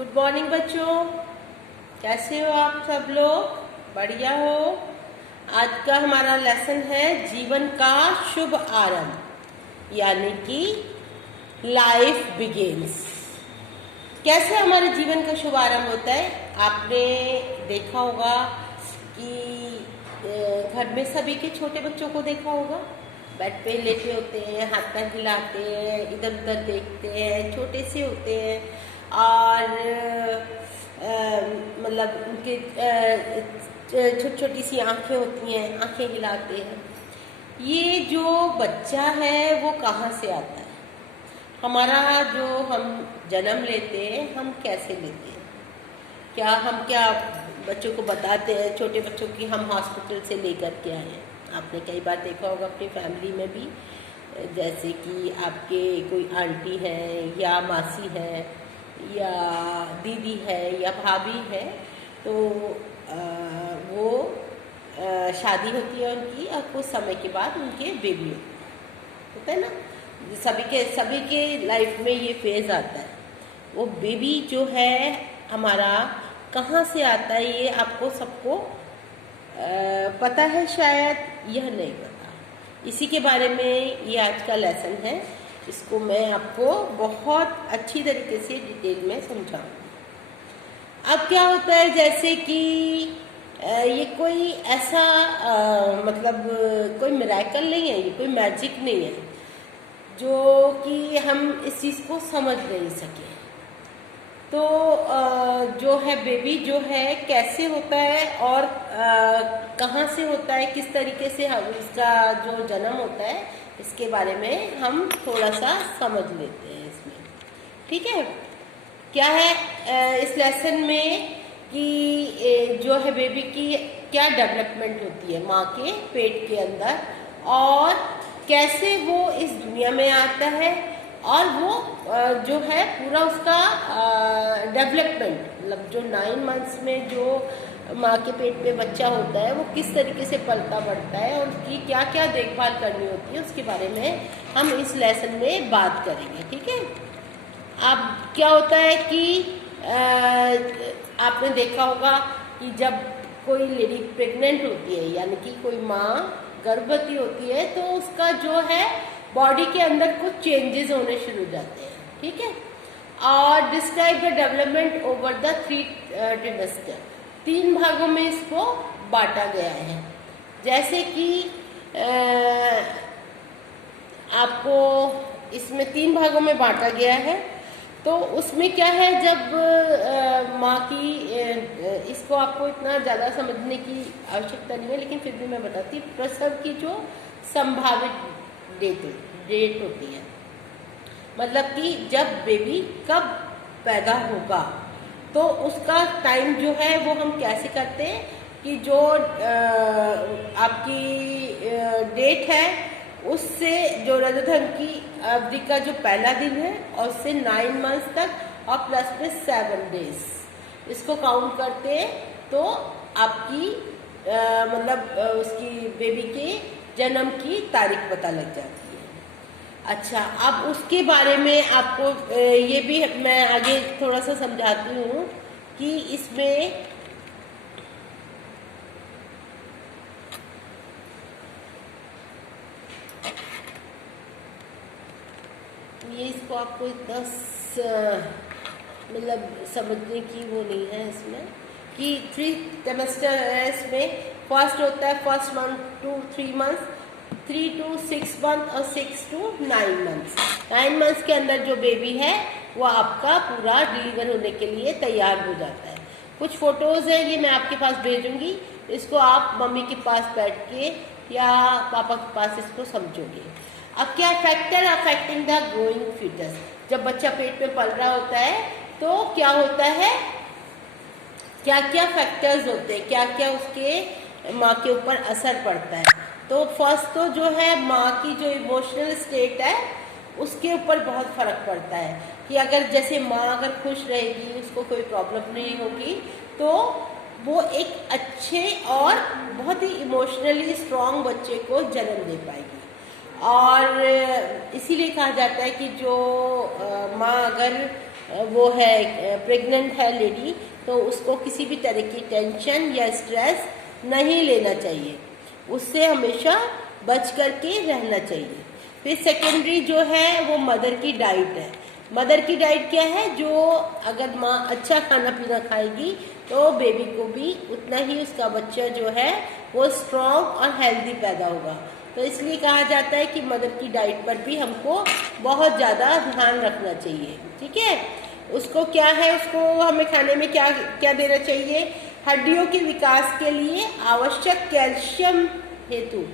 Good morning बच्चों, कैसे हो आप सब लोग? बढ़िया हो? आज का हमारा लेसन है जीवन का शुभ आरंभ, यानी कि लाइफ बिगिंस। कैसे हमारे जीवन का शुभ आरंभ होता है? आपने देखा होगा कि घर में सभी के छोटे बच्चों को देखा होगा, बेड पे लेटे होते हैं, हाथ पैर हिलाते हैं, इधर उधर देखते हैं, छोटे से होते हैं और मतलब उनके छोटी छोटी सी आंखें होती हैं, आंखें हिलाते हैं। ये जो बच्चा है वो कहाँ से आता है? हमारा जो हम जन्म लेते हैं, हम कैसे लेते हैं? क्या बच्चों को बताते हैं, छोटे बच्चों की हम हॉस्पिटल से लेकर के आए हैं? आपने कई बार देखा होगा अपनी फैमिली में भी, जैसे कि आपके कोई आंटी है या मासी है या दीदी है या भाभी है, तो वो शादी होती है उनकी और कुछ समय के बाद उनके बेबी होता है ना। सभी के लाइफ में ये फेज आता है। वो बेबी जो है हमारा कहाँ से आता है, ये आपको सबको पता है, शायद यह नहीं पता। इसी के बारे में ये आज का लेसन है। इसको मैं आपको बहुत अच्छी तरीके से डिटेल में समझाऊंगी। अब क्या होता है, जैसे कि ये कोई ऐसा मतलब कोई मिरेकल नहीं है, ये कोई मैजिक नहीं है जो कि हम इस चीज़ को समझ नहीं सके। तो जो है बेबी जो है कैसे होता है और कहाँ से होता है, किस तरीके से इसका जो जन्म होता है, इसके बारे में हम थोड़ा सा समझ लेते हैं इसमें। ठीक है, क्या है इस लेसन में कि जो है बेबी की क्या डेवलपमेंट होती है माँ के पेट के अंदर, और कैसे वो इस दुनिया में आता है, और वो जो है पूरा उसका डेवलपमेंट, मतलब जो 9 मंथ्स में जो माँ के पेट में बच्चा होता है वो किस तरीके से पलता बढ़ता है और उसकी क्या क्या देखभाल करनी होती है, उसके बारे में हम इस लेसन में बात करेंगे। ठीक है। अब क्या होता है कि आपने देखा होगा कि जब कोई लेडी प्रेग्नेंट होती है, यानी कि कोई माँ गर्भवती होती है, तो उसका जो है बॉडी के अंदर कुछ चेंजेस होने शुरू हो जाते हैं। ठीक है। और describe the development over the 3 trimester. 3 भागों में इसको बांटा गया है। जैसे कि आपको इसमें 3 भागों में बांटा गया है। तो उसमें क्या है, जब माँ की इसको आपको इतना ज़्यादा समझने की आवश्यकता नहीं है, लेकिन फिर भी मैं बताती हूँ। प्रसव की जो संभावित डेट होती है, मतलब कि जब बेबी कब पैदा होगा, तो उसका टाइम जो है वो हम कैसे करते हैं कि जो आपकी डेट है उससे जो रजतन की अवधि का जो पहला दिन है और उससे 9 मंथ्स तक और प्लस में 7 डेज इसको काउंट करते हैं, तो आपकी मतलब उसकी बेबी के जन्म की तारीख पता लग जाती है। अच्छा, अब उसके बारे में आपको ये भी मैं आगे थोड़ा सा समझाती हूँ कि इसमें ये इसको आपको इतना मतलब समझने की वो नहीं है इसमें कि 3 ट्रिमेस्टर है। इसमें फर्स्ट होता है first month to 3 months, 3 to 6 month और 6 to 9 मंथ्स। 9 मंथ्स के अंदर जो बेबी है वो आपका पूरा डिलीवर होने के लिए तैयार हो जाता है। कुछ फोटोज है, ये मैं आपके पास भेजूंगी, इसको आप मम्मी के पास बैठ के या पापा के पास इसको समझोगे। अब क्या factor affecting the growing foetus, जब बच्चा पेट में पल रहा होता है तो क्या होता है, क्या क्या फैक्टर्स होते हैं, क्या क्या उसके माँ के ऊपर असर पड़ता है। तो फर्स्ट तो जो है माँ की जो इमोशनल स्टेट है उसके ऊपर बहुत फर्क पड़ता है कि अगर जैसे माँ अगर खुश रहेगी, उसको कोई प्रॉब्लम नहीं होगी, तो वो एक अच्छे और बहुत ही इमोशनली स्ट्रॉन्ग बच्चे को जन्म दे पाएगी। और इसीलिए कहा जाता है कि जो माँ अगर वो है प्रेग्नेंट है लेडी, तो उसको किसी भी तरह की टेंशन या स्ट्रेस नहीं लेना चाहिए, उससे हमेशा बच करके रहना चाहिए। फिर सेकेंडरी जो है वो मदर की डाइट है। मदर की डाइट क्या है? जो अगर माँ अच्छा खाना पीना खाएगी तो बेबी को भी उतना ही उसका बच्चा जो है वो स्ट्रॉन्ग और हेल्दी पैदा होगा। तो इसलिए कहा जाता है कि मदर की डाइट पर भी हमको बहुत ज़्यादा ध्यान रखना चाहिए। ठीक है, उसको क्या है, उसको हमें खाने में क्या क्या देना चाहिए? हड्डियों के विकास के लिए आवश्यक कैल्शियम हेतु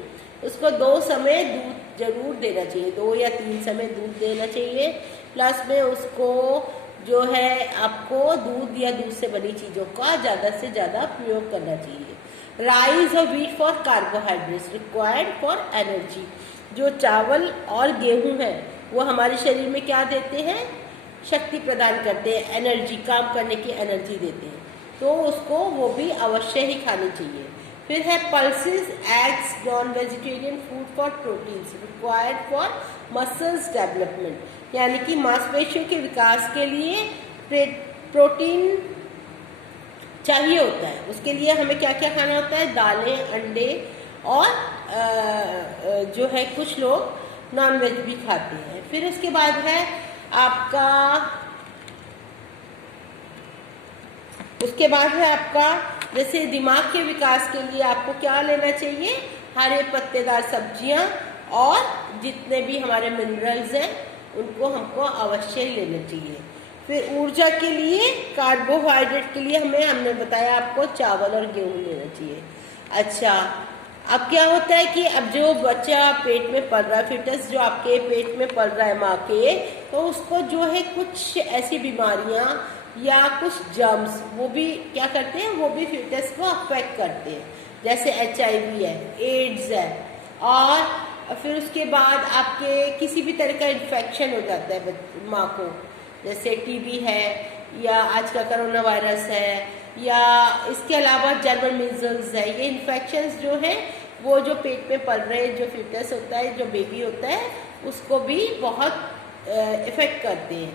उसको 2 समय दूध जरूर देना चाहिए, 2 या 3 समय दूध देना चाहिए। प्लस में उसको जो है आपको दूध या दूध से बनी चीज़ों का ज़्यादा से ज़्यादा प्रयोग करना चाहिए। राइस और wheat for carbohydrates required for energy. जो चावल और गेहूं है वो हमारे शरीर में क्या देते हैं? शक्ति प्रदान करते हैं, एनर्जी, काम करने की एनर्जी देते हैं, तो उसको वो भी अवश्य ही खानी चाहिए। फिर है pulses, eggs, non vegetarian food for proteins required for muscles development, यानी कि मांसपेशियों के विकास के लिए प्रोटीन चाहिए होता है। उसके लिए हमें क्या क्या खाना होता है? दालें, अंडे और जो है कुछ लोग नॉन वेज भी खाते हैं। फिर उसके बाद है आपका जैसे दिमाग के विकास के लिए आपको क्या लेना चाहिए? हरे पत्तेदार सब्जियां और जितने भी हमारे मिनरल्स हैं उनको हमको अवश्य ही लेना चाहिए। फिर ऊर्जा के लिए, कार्बोहाइड्रेट के लिए हमने बताया आपको चावल और गेहूं लेना चाहिए। अच्छा, अब क्या होता है कि अब जो बच्चा पेट में पल रहा है, फिटस जो आपके पेट में पल रहा है माँ के, तो उसको जो है कुछ ऐसी बीमारियाँ या कुछ जर्म्स वो भी क्या करते हैं? वो भी फिटस को अफेक्ट करते हैं, जैसे HIV है, एड्स है, और फिर उसके बाद आपके किसी भी तरह का इन्फेक्शन हो जाता है माँ को, जैसे TB है या आज का कोरोना वायरस है, या इसके अलावा जर्मन मीजल्स है। ये इन्फेक्शंस जो हैं वो जो पेट में पल रहे जो फिटस होता है, जो बेबी होता है, उसको भी बहुत इफेक्ट करते हैं।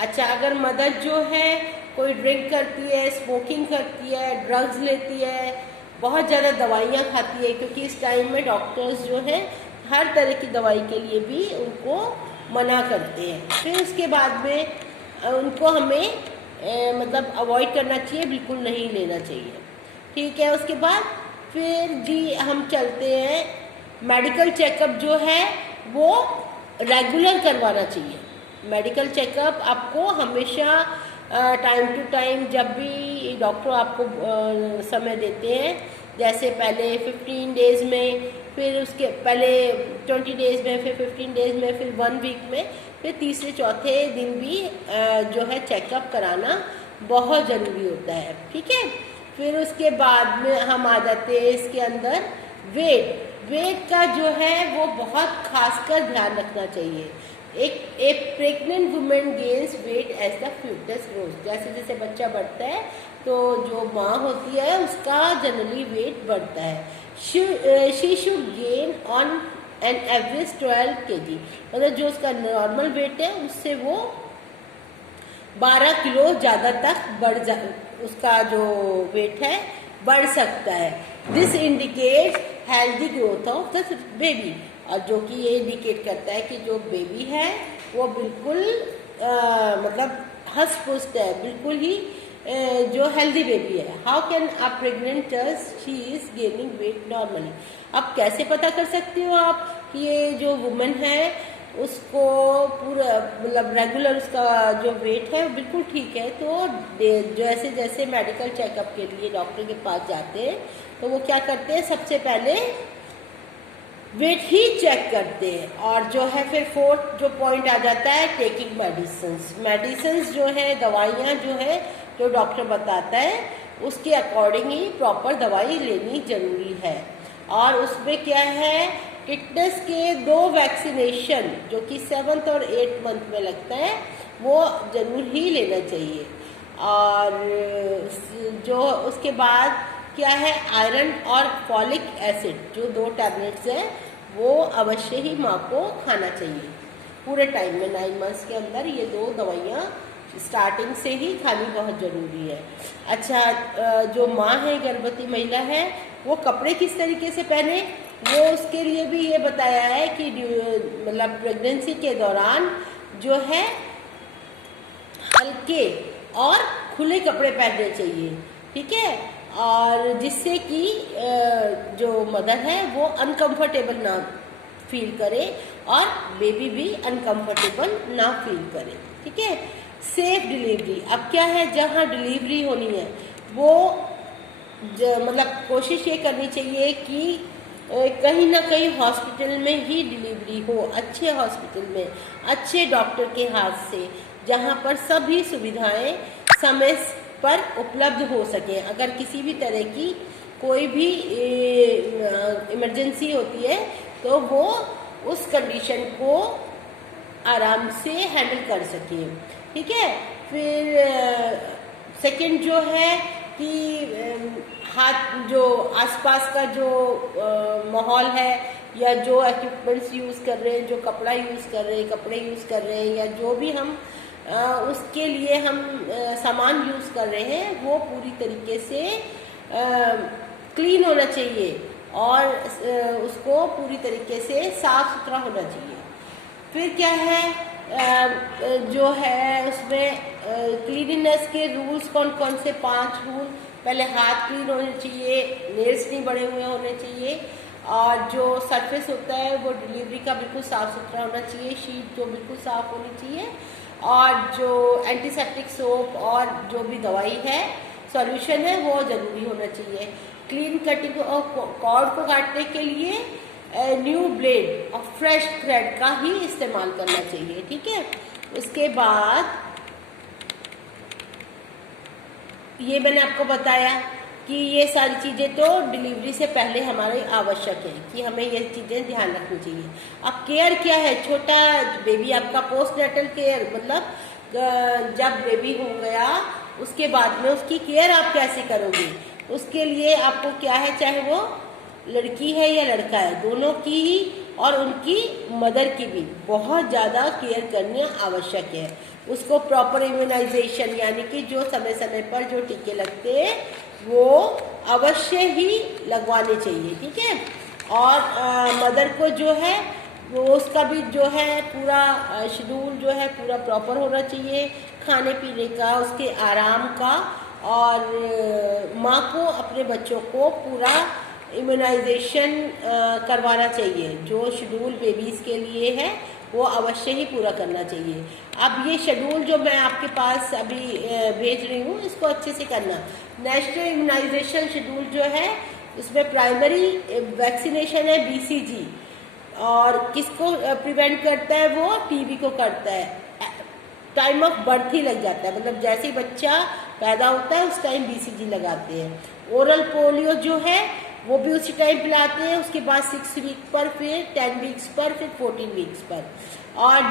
अच्छा, अगर मदर जो है कोई ड्रिंक करती है, स्मोकिंग करती है, ड्रग्स लेती है, बहुत ज़्यादा दवाइयाँ खाती है, क्योंकि इस टाइम में डॉक्टर्स जो हैं हर तरह की दवाई के लिए भी उनको मना करते हैं। फिर उसके बाद में उनको हमें मतलब अवॉइड करना चाहिए, बिल्कुल नहीं लेना चाहिए। ठीक है, उसके बाद फिर जी हम चलते हैं, मेडिकल चेकअप जो है वो रेगुलर करवाना चाहिए। मेडिकल चेकअप आपको हमेशा टाइम टू टाइम, जब भी डॉक्टर आपको समय देते हैं, जैसे पहले 15 डेज़ में, फिर उसके पहले 20 डेज़ में, फिर 15 डेज़ में, फिर 1 वीक में, फिर तीसरे चौथे दिन भी जो है चेकअप कराना बहुत ज़रूरी होता है। ठीक है, फिर उसके बाद में हम आ जाते हैं इसके अंदर वेट का जो है वो बहुत खासकर ध्यान रखना चाहिए। एक pregnant women gains weight as the foetus grows. जैसे जैसे बच्चा बढ़ता है तो जो माँ होती है उसका जनरली वेट बढ़ता है। She should gain on an average 12 kg, मतलब जो उसका नॉर्मल वेट है उससे वो 12 किलो ज़्यादा तक उसका जो वेट है बढ़ सकता है। This indicates healthy growth of the baby, और जो कि ये इंडिकेट करता है कि जो बेबी है वो बिल्कुल मतलब हष्ट पुष्ट है, बिल्कुल ही जो हेल्दी बेबी है। How can a pregnant tell she is gaining weight normally? अब कैसे पता कर सकते हो आप कि ये जो वुमन है उसको पूरा मतलब रेगुलर उसका जो वेट है बिल्कुल ठीक है? तो जैसे जैसे मेडिकल चेकअप के लिए डॉक्टर के पास जाते हैं तो वो क्या करते हैं, सबसे पहले वेट ही चेक करते हैं। और जो है फिर 4th जो पॉइंट आ जाता है, टेकिंग मेडिसिन्स जो है, दवाइयाँ जो है जो डॉक्टर बताता है उसके अकॉर्डिंग ही प्रॉपर दवाई लेनी जरूरी है। और उसमें क्या है, टिटनेस के 2 वैक्सीनेशन जो कि 7th और 8th मंथ में लगता है वो जरूर ही लेना चाहिए। और जो उसके बाद क्या है, आयरन और फॉलिक एसिड जो 2 टैबलेट्स हैं वो अवश्य ही माँ को खाना चाहिए पूरे टाइम में। 9 मंथ्स के अंदर ये 2 दवाइयाँ स्टार्टिंग से ही खानी बहुत ज़रूरी है। अच्छा, जो माँ है, गर्भवती महिला है, वो कपड़े किस तरीके से पहने, वो उसके लिए भी ये बताया है कि मतलब प्रेगनेंसी के दौरान जो है हल्के और खुले कपड़े पहनने चाहिए, ठीक है, और जिससे कि जो मदर है वो अनकंफर्टेबल ना फील करे और बेबी भी अनकंफर्टेबल ना फील करे, ठीक है। सेफ डिलीवरी, अब क्या है, जहाँ डिलीवरी होनी है वो मतलब कोशिश ये करनी चाहिए कि कहीं ना कहीं हॉस्पिटल में ही डिलीवरी हो, अच्छे हॉस्पिटल में, अच्छे डॉक्टर के हाथ से, जहाँ पर सभी सुविधाएं समय पर उपलब्ध हो सकें। अगर किसी भी तरह की कोई भी इमरजेंसी होती है तो वो उस कंडीशन को आराम से हैंडल कर सके, ठीक है। फिर सेकंड जो है कि हाथ जो आसपास का जो माहौल है या जो इक्विपमेंट्स यूज़ कर रहे हैं, जो कपड़ा यूज़ कर रहे हैं, कपड़े यूज़ कर रहे हैं, या जो भी हम उसके लिए हम सामान यूज़ कर रहे हैं वो पूरी तरीके से क्लीन होना चाहिए और उसको पूरी तरीके से साफ सुथरा होना चाहिए। फिर क्या है, जो है उसमें क्लीनिनेस के रूल्स कौन कौन से, 5 रूल। पहले हाथ क्लीन होने चाहिए, नेल्स नहीं बड़े हुए होने चाहिए, और जो सरफेस होता है वो डिलीवरी का बिल्कुल साफ़ सुथरा होना चाहिए, शीट जो बिल्कुल साफ़ होनी चाहिए, और जो एंटीसेप्टिक सोप और जो भी दवाई है, सॉल्यूशन है, वो ज़रूरी होना चाहिए। क्लीन कटिंग और कॉर्ड को काटने के लिए न्यू ब्लेड और फ्रेश थ्रेड का ही इस्तेमाल करना चाहिए, ठीक है। उसके बाद ये मैंने आपको बताया कि ये सारी चीज़ें तो डिलीवरी से पहले हमारे आवश्यक है कि हमें ये चीज़ें ध्यान रखनी चाहिए। अब केयर क्या है, छोटा बेबी आपका पोस्टनेटल केयर, मतलब जब बेबी हो गया उसके बाद में उसकी केयर आप कैसे करोगे, उसके लिए आपको क्या है, चाहे वो लड़की है या लड़का है, दोनों की ही और उनकी मदर की भी बहुत ज़्यादा केयर करना आवश्यक है। उसको प्रॉपर इम्यूनाइजेशन, यानी कि जो समय समय पर जो टीके लगते हैं वो अवश्य ही लगवाने चाहिए, ठीक है। और मदर को जो है वो उसका भी जो है पूरा शेड्यूल जो है पूरा प्रॉपर होना चाहिए, खाने पीने का, उसके आराम का, और माँ को अपने बच्चों को पूरा इम्यूनाइजेशन करवाना चाहिए। जो शेड्यूल बेबीज़ के लिए है वो अवश्य ही पूरा करना चाहिए। अब ये शेड्यूल जो मैं आपके पास अभी भेज रही हूँ इसको अच्छे से करना। नेशनल इम्यूनाइजेशन शेड्यूल जो है उसमें प्राइमरी वैक्सीनेशन है BCG, और किसको प्रिवेंट करता है, वो TB को करता है। टाइम ऑफ बर्थ ही लग जाता है, मतलब जैसे ही बच्चा पैदा होता है उस टाइम BCG लगाते हैं। ओरल पोलियो जो है वो भी उसी टाइम पिलाते हैं, उसके बाद 6 वीक पर, फिर 10 वीक्स पर, फिर 14 वीक्स पर। और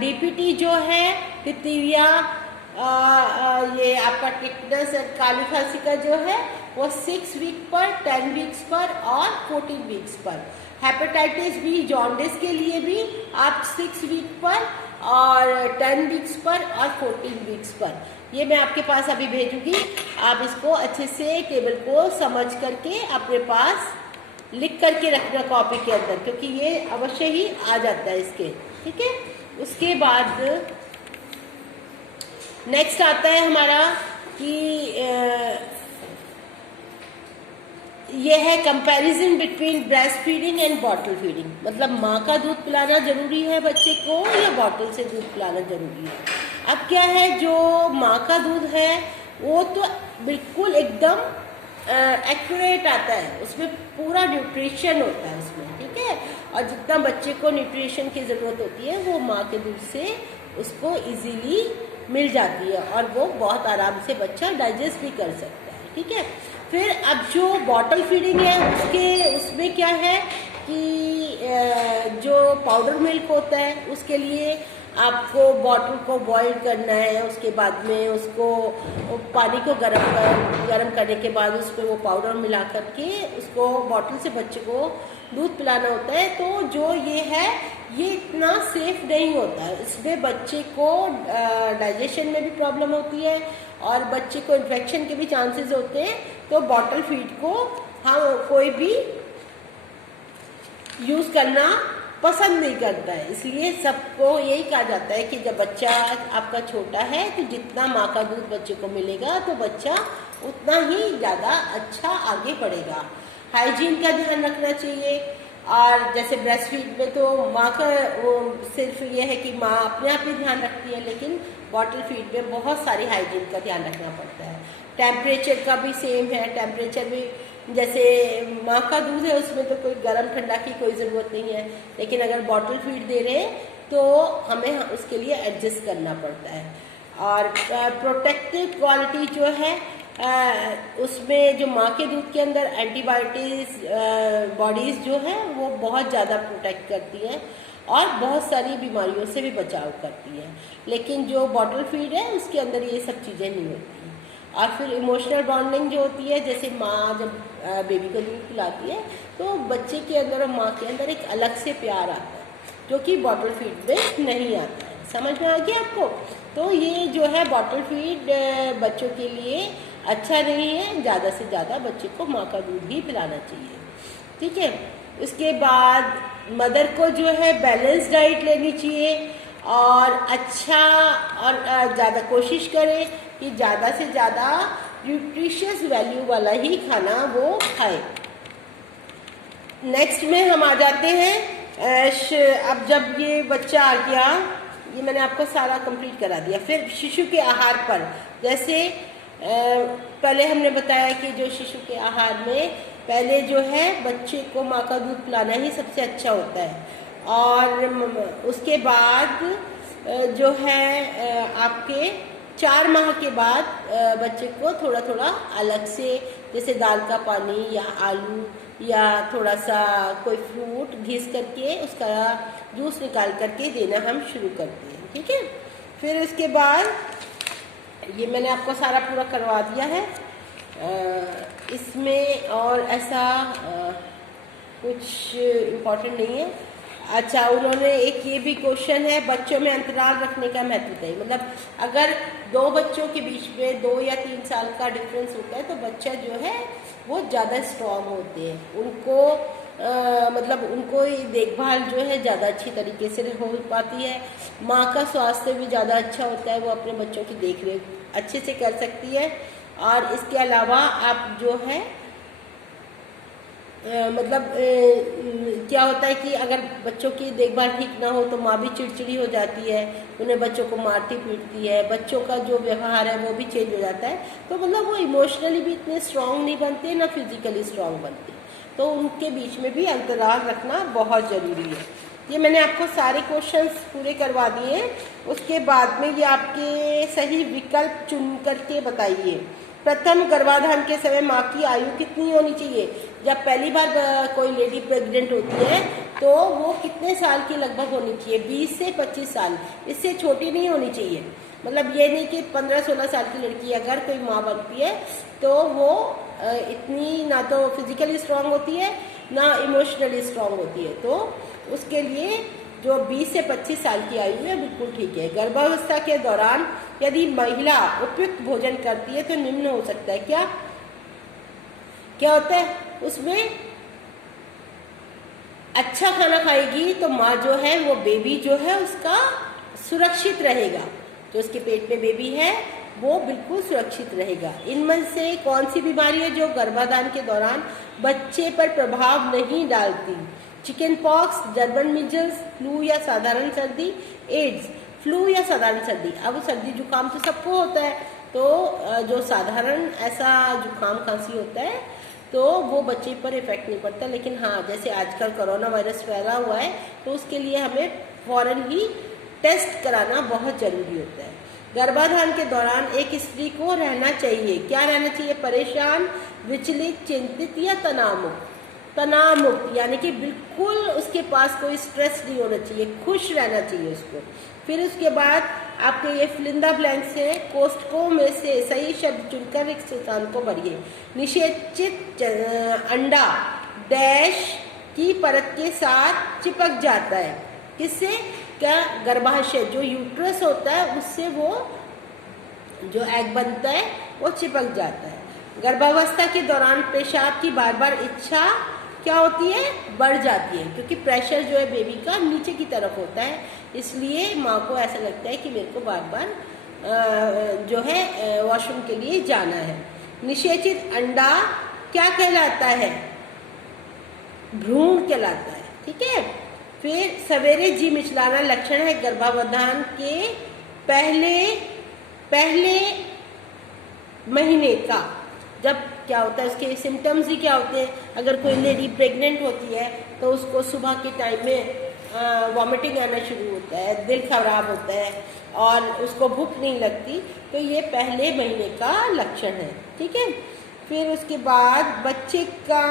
DPT जो है डिप्थीरिया, ये आपका टिटनस काली खांसी का जो है वो 6 वीक पर, 10 वीक्स पर और 14 वीक्स पर। हेपेटाइटिस B जॉन्डिस के लिए भी आप 6 वीक पर और 10 वीक्स पर और 14 वीक्स पर। ये मैं आपके पास अभी भेजूंगी, आप इसको अच्छे से टेबल को समझ करके अपने पास लिख करके रखना कॉपी के अंदर, क्योंकि ये अवश्य ही आ जाता है इसके, ठीक है। उसके बाद नेक्स्ट आता है हमारा कि ये है comparison between breast feeding and bottle feeding, मतलब माँ का दूध पिलाना जरूरी है बच्चे को या बॉटल से दूध पिलाना जरूरी है। अब क्या है, जो माँ का दूध है वो तो बिल्कुल एकदम एक्यूरेट आता है, उसमें पूरा न्यूट्रिशन होता है उसमें, ठीक है। और जितना बच्चे को न्यूट्रिशन की ज़रूरत होती है वो माँ के दूध से उसको इजीली मिल जाती है और वो बहुत आराम से बच्चा डाइजेस्ट भी कर सकता है, ठीक है। फिर अब जो बॉटल फीडिंग है उसमें क्या है कि जो पाउडर मिल्क होता है उसके लिए आपको बॉटल को बॉईल करना है, उसके बाद में उसको पानी को गर्म करने के बाद उस पर वो पाउडर मिला करके उसको बॉटल से बच्चे को दूध पिलाना होता है, तो जो ये है ये इतना सेफ नहीं होता है। इसमें बच्चे को डाइजेशन में भी प्रॉब्लम होती है और बच्चे को इन्फेक्शन के भी चांसेस होते हैं। तो बॉटल फीड को हम कोई भी यूज़ करना पसंद नहीं करता है। इसलिए सबको यही कहा जाता है कि जब बच्चा आपका छोटा है तो जितना माँ का दूध बच्चे को मिलेगा तो बच्चा उतना ही ज़्यादा अच्छा आगे बढ़ेगा। हाइजीन का ध्यान रखना चाहिए। और जैसे ब्रेस्ट फीड में तो माँ का वो सिर्फ ये है कि माँ अपने आप ही ध्यान रखती है, लेकिन बॉटल फीड में बहुत सारी हाइजीन का ध्यान रखना पड़ता है। टेम्परेचर का भी सेम है। टेम्परेचर भी जैसे माँ का दूध है उसमें तो कोई गर्म ठंडा की कोई ज़रूरत नहीं है, लेकिन अगर बॉटल फीड दे रहे हैं तो हमें उसके लिए एडजस्ट करना पड़ता है। और प्रोटेक्टिव क्वालिटी जो है उसमें जो माँ के दूध के अंदर एंटीबायोटिक्स बॉडीज़ जो है वो बहुत ज़्यादा प्रोटेक्ट करती हैं और बहुत सारी बीमारियों से भी बचाव करती है। लेकिन जो बॉटल फीड है उसके अंदर ये सब चीज़ें नहीं होती। और फिर इमोशनल बॉन्डिंग जो होती है, जैसे माँ जब बेबी को दूध पिलाती है तो बच्चे के अंदर और माँ के अंदर एक अलग से प्यार आता है जो कि बॉटल फीड में नहीं आता है। समझ में आ गया आपको? तो ये जो है बॉटल फीड बच्चों के लिए अच्छा नहीं है। ज़्यादा से ज़्यादा बच्चे को माँ का दूध ही पिलाना चाहिए। ठीक है। उसके बाद मदर को जो है बैलेंस डाइट लेनी चाहिए और अच्छा और ज़्यादा कोशिश करें कि ज़्यादा से ज़्यादा न्यूट्रिशियस वैल्यू वाला ही खाना वो खाए। नेक्स्ट में हम आ जाते हैं अब जब ये बच्चा आ गया, ये मैंने आपको सारा कंप्लीट करा दिया। फिर शिशु के आहार पर, जैसे पहले हमने बताया कि जो शिशु के आहार में पहले जो है बच्चे को माँ का दूध पिलाना ही सबसे अच्छा होता है। और उसके बाद जो है आपके 4 माह के बाद बच्चे को थोड़ा थोड़ा अलग से, जैसे दाल का पानी या आलू या थोड़ा सा कोई फ्रूट घिस करके उसका जूस निकाल करके देना हम शुरू करते हैं। ठीक है। फिर उसके बाद ये मैंने आपको सारा पूरा करवा दिया है। इसमें और ऐसा कुछ इम्पोर्टेंट नहीं है। अच्छा, उन्होंने एक ये भी क्वेश्चन है, बच्चों में अंतराल रखने का महत्व बताइए। मतलब अगर 2 बच्चों के बीच में 2 या 3 साल का डिफरेंस होता है तो बच्चा जो है वो ज़्यादा स्ट्रॉन्ग होते हैं। उनको मतलब उनको देखभाल जो है ज़्यादा अच्छी तरीके से हो पाती है। माँ का स्वास्थ्य भी ज़्यादा अच्छा होता है, वो अपने बच्चों की देखरेख अच्छे से कर सकती है। और इसके अलावा आप जो है क्या होता है कि अगर बच्चों की देखभाल ठीक ना हो तो माँ भी चिड़चिड़ी हो जाती है, उन्हें बच्चों को मारती पीटती है, बच्चों का जो व्यवहार है वो भी चेंज हो जाता है। तो मतलब वो इमोशनली भी इतने स्ट्रांग नहीं बनते, ना फिजिकली स्ट्रांग बनते। तो उनके बीच में भी अंतराल रखना बहुत ज़रूरी है। ये मैंने आपको सारे क्वेश्चंस पूरे करवा दिए हैं। उसके बाद में ये आपके सही विकल्प चुन करके बताइए। प्रथम गर्भाधान के समय माँ की आयु कितनी होनी चाहिए? जब पहली बार कोई लेडी प्रेग्नेंट होती है तो वो कितने साल की लगभग होनी चाहिए? 20 से 25 साल, इससे छोटी नहीं होनी चाहिए। मतलब ये नहीं कि 15-16 साल की लड़की अगर कोई माँ बनती है तो वो इतनी ना तो फिजिकली स्ट्रांग होती है ना इमोशनली स्ट्रांग होती है। तो उसके लिए जो 20 से 25 साल की आयु है बिल्कुल ठीक है। गर्भावस्था के दौरान यदि महिला उपयुक्त भोजन करती है तो निम्न हो सकता है। क्या होता है उसमें? अच्छा खाना खाएगी तो माँ जो है वो बेबी जो है उसका सुरक्षित रहेगा। जो उसके पेट में बेबी है वो बिल्कुल सुरक्षित रहेगा। इनमें से कौन सी बीमारी है जो गर्भाधान के दौरान बच्चे पर प्रभाव नहीं डालती? Chicken pox, German measles, flu या साधारण सर्दी, एड्स। फ्लू या साधारण सर्दी, अब सर्दी जुकाम तो सबको होता है, तो जो साधारण ऐसा जुकाम खांसी होता है तो वो बच्चे पर इफेक्ट नहीं पड़ता। लेकिन हाँ, जैसे आजकल कोरोना वायरस फैला हुआ है तो उसके लिए हमें फौरन ही टेस्ट कराना बहुत ज़रूरी होता है। गर्भाधान के दौरान एक स्त्री को रहना चाहिए, क्या रहना चाहिए? परेशान, विचलित, चिंतित या तनावमुक्त? तनावमुक्त, यानी कि बिल्कुल उसके पास कोई स्ट्रेस नहीं होना चाहिए, खुश रहना चाहिए उसको। फिर उसके बाद आपके ये फिलिंदा ब्लैंक्स है, कोष्ठकों में से सही शब्द चुनकर एक स्थान को भरिए। निषेचित अंडा डैश की परत के साथ चिपक जाता है। किससे? क्या? गर्भाशय, जो यूट्रस होता है उससे वो जो एग बनता है वो चिपक जाता है। गर्भावस्था के दौरान पेशाब की बार बार इच्छा क्या होती है? बढ़ जाती है, क्योंकि प्रेशर जो है बेबी का नीचे की तरफ होता है, इसलिए माँ को ऐसा लगता है कि मेरे को बार बार जो है वॉशरूम के लिए जाना है। निषेचित अंडा क्या कहलाता है? भ्रूण कहलाता है। ठीक है। फिर सवेरे जी मिचलाना लक्षण है गर्भाधान के पहले महीने का। जब क्या होता है, उसके सिम्टम्स ही क्या होते हैं? अगर कोई लेडी प्रेग्नेंट होती है तो उसको सुबह के टाइम में वॉमिटिंग आना शुरू होता है, दिल खराब होता है और उसको भूख नहीं लगती, तो ये पहले महीने का लक्षण है। ठीक है। फिर उसके बाद बच्चे का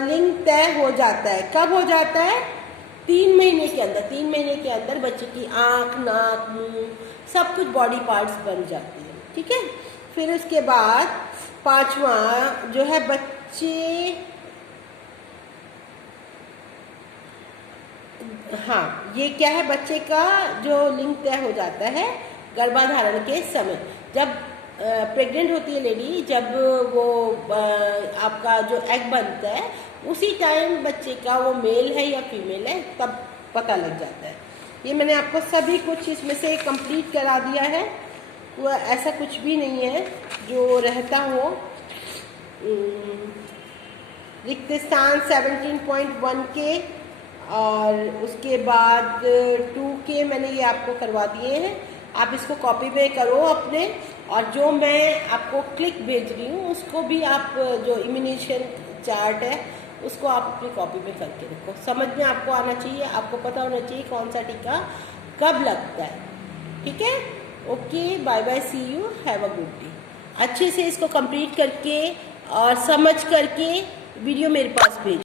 लिंग तय हो जाता है। कब हो जाता है? 3 महीने के अंदर। 3 महीने के अंदर बच्चे की आँख, नाक, मुंह सब कुछ बॉडी पार्ट्स बन जाते हैं। ठीक है। फिर उसके बाद 5वां जो है बच्चे, हाँ ये क्या है? बच्चे का जो लिंग तय हो जाता है गर्भाधारण के समय। जब प्रेग्नेंट होती है लेडी, जब वो आपका जो एग बनता है उसी टाइम बच्चे का वो मेल है या फीमेल है तब पता लग जाता है। ये मैंने आपको सभी कुछ इसमें से कंप्लीट करा दिया है। वो ऐसा कुछ भी नहीं है जो रहता हो। रिक्त स्थान 17.1 के और उसके बाद 2 के मैंने ये आपको करवा दिए हैं। आप इसको कॉपी में करो अपने, और जो मैं आपको क्लिक भेज रही हूँ उसको भी आप, जो इम्यूनेशन चार्ट है उसको आप अपनी कॉपी में करके रखो। समझ में आपको आना चाहिए, आपको पता होना चाहिए कौन सा टीका कब लगता है। ठीक है। Okay, bye bye, see you, have a good day. अच्छे से इसको कंप्लीट करके और समझ करके वीडियो मेरे पास भेज।